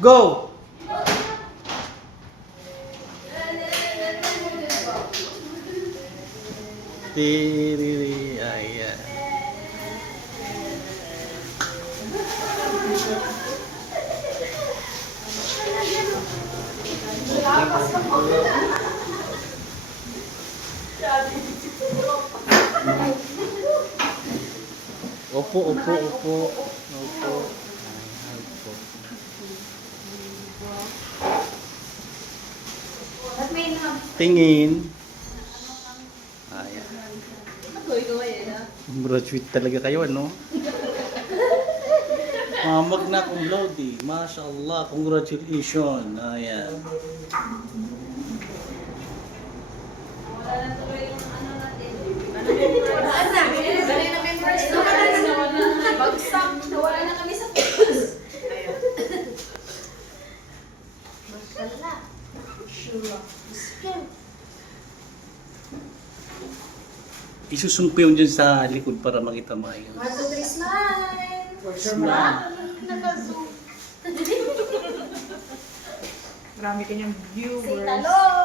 Go! Tiriri, ayan. Opo, opo, opo. Opo. Ayan, opo. Tingin. Ayan. Graduate talaga kayo, ano? Magna cum laude. Masya Allah. Congratulations. Ayan. Wala na tuloy yung ano natin. Wala na. Wala na members na. Wala na. Bagsak. Wala na kami sa focus. Mashallah. Mashallah. Skin. Isusumpo yun dyan sa likod para makita maayos. 1, 2, 3, smile. Smile. Naka-zoom. Marami kanyang Say viewers. talong.